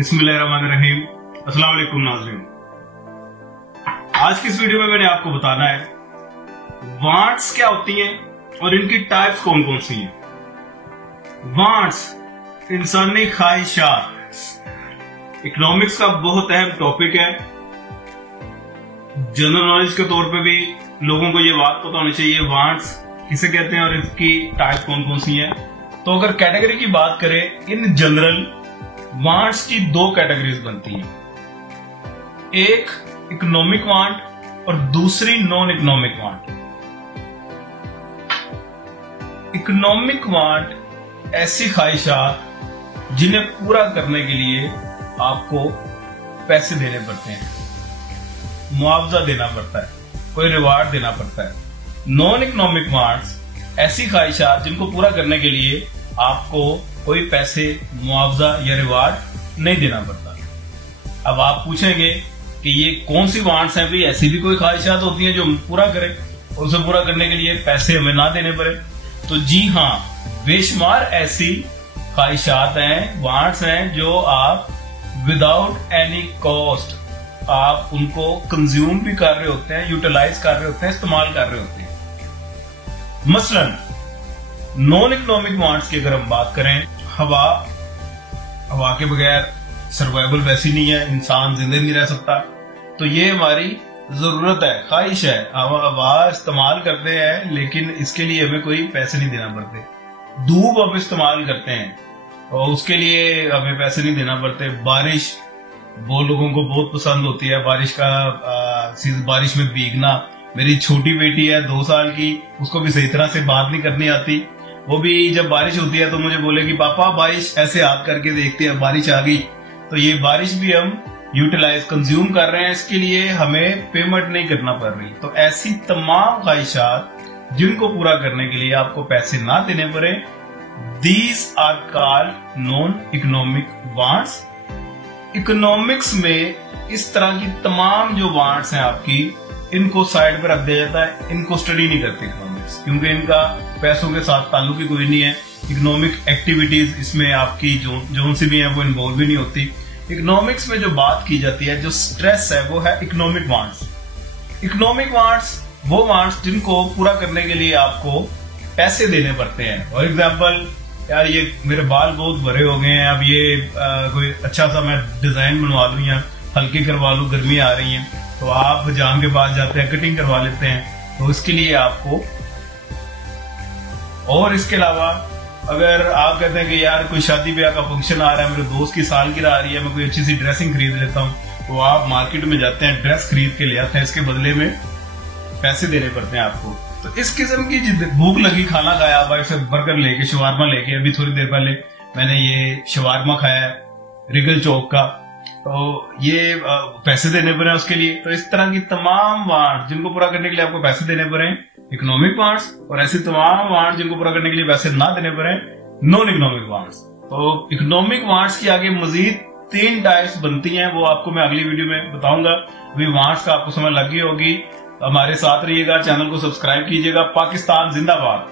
बिस्मिल्लाहिर्रहमानिर्रहीम। अस्सलाम वालेकुम नाज़रीन। आज की इस वीडियो में मैंने आपको बताना है वांट्स क्या होती हैं और इनकी टाइप्स कौन कौन सी हैं। वांट्स इंसानी ख्वाहिशात इकोनॉमिक्स का बहुत अहम टॉपिक है। जनरल नॉलेज के तौर पे भी लोगों को ये बात पता होनी चाहिए वांट्स किसे कहते हैं और इसकी टाइप कौन कौन सी है। तो अगर कैटेगरी की बात करें, इन जनरल वांट्स की दो कैटेगरीज बनती हैं, एक इकोनॉमिक वांट और दूसरी non economic want. Economic want ऐसी ख्वाहिशात जिन्हें पूरा करने के लिए आपको पैसे देने पड़ते हैं, मुआवजा देना पड़ता है, कोई रिवार्ड देना पड़ता है। नॉन इकोनॉमिक वांट्स ऐसी ख्वाहिशात जिनको पूरा करने के लिए आपको कोई पैसे, मुआवजा या रिवार्ड नहीं देना पड़ता। अब आप पूछेंगे कि ये कौन सी वांट्स हैं, भी ऐसी भी कोई ख्वाहिशात होती हैं जो हम पूरा करें और उसे पूरा करने के लिए पैसे हमें ना देने पड़े? तो जी हाँ, बेशुमार ऐसी ख्वाहिशात हैं, वांट्स हैं जो आप विदाउट एनी कॉस्ट आप उनको कंज्यूम भी कर रहे होते हैं, यूटिलाइज कर रहे होते हैं, इस्तेमाल कर रहे होते हैं। मसलन नॉन इकोनॉमिक वांट्स की अगर हम बात करें, हवा के बगैर सर्वाइवल वैसी नहीं है, इंसान जिंदा नहीं रह सकता, तो ये हमारी जरूरत है, ख्वाहिश है। हवा इस्तेमाल करते हैं लेकिन इसके लिए हमें कोई पैसे नहीं देना पड़ते। धूप हम इस्तेमाल करते हैं और उसके लिए हमें पैसे नहीं देना पड़ते। बारिश वो लोगों को बहुत पसंद होती है, बारिश में भीगना। मेरी छोटी बेटी है 2 साल की, उसको भी सही तरह से बात नहीं करनी आती। वो भी जब बारिश होती है तो मुझे बोलेगी पापा बारिश, ऐसे हाथ करके देखती है बारिश आ गई। तो ये बारिश भी हम यूटिलाइज, कंज्यूम कर रहे हैं, इसके लिए हमें पेमेंट नहीं करना पड़ रही। तो ऐसी तमाम ख्वाहिशात जिनको पूरा करने के लिए आपको पैसे ना देने पड़े, these are called non economic wants. Economics में इस तरह की तमाम जो वांट्स हैं आपकी, इनको साइड पर रख दिया जाता है, इनको स्टडी नहीं करते इकोनॉमिक्स, क्योंकि इनका पैसों के साथ ताल्लुक ही कोई नहीं है। इकोनॉमिक एक्टिविटीज इसमें आपकी जो सी भी है वो इन्वॉल्व भी नहीं होती। इकोनॉमिक्स में जो बात की जाती है, जो स्ट्रेस है, वो है इकोनॉमिक वांट्स। इकोनॉमिक वांट्स वो वांट्स जिनको पूरा करने के लिए आपको पैसे देने पड़ते हैं। फॉर एग्जाम्पल, यार ये मेरे बाल बहुत बड़े हो गए हैं, अब ये कोई अच्छा सा मैं डिजाइन बनवा लूं या हल्के करवा लूं, गर्मी आ रही है, तो आप हजाम के पास जाते हैं, कटिंग करवा लेते हैं। तो इसके लिए आपको, और इसके अलावा अगर आप कहते हैं कि यार कोई शादी ब्याह का फंक्शन आ रहा है, मेरे दोस्त की सालगिरह आ रही है, मैं कोई अच्छी सी ड्रेसिंग खरीद लेता हूँ, तो आप मार्केट में जाते हैं, ड्रेस खरीद के ले आते हैं, इसके बदले में पैसे देने पड़ते हैं आपको। तो इस किस्म की भूख लगी, खाना खाया, बाइक से बर्गर लेके, शवारमा लेके, अभी थोड़ी देर पहले मैंने ये शवारमा खाया है रिगल चौक का, तो ये पैसे देने पड़े उसके लिए। तो इस तरह की तमाम वांट जिनको पूरा करने के लिए आपको पैसे देने पड़े, इकोनॉमिक वांट्स, और ऐसी तमाम वांट जिनको पूरा करने के लिए पैसे ना देने पड़े, नॉन इकोनॉमिक वांट्स। तो इकोनॉमिक वांट्स की आगे मजीद 3 टाइप्स बनती हैं, वो आपको मैं अगली वीडियो में बताऊंगा। अभी वांट्स का आपको समझ लग गई होगी। हमारे साथ रहिएगा, चैनल को सब्सक्राइब कीजिएगा। पाकिस्तान जिंदाबाद।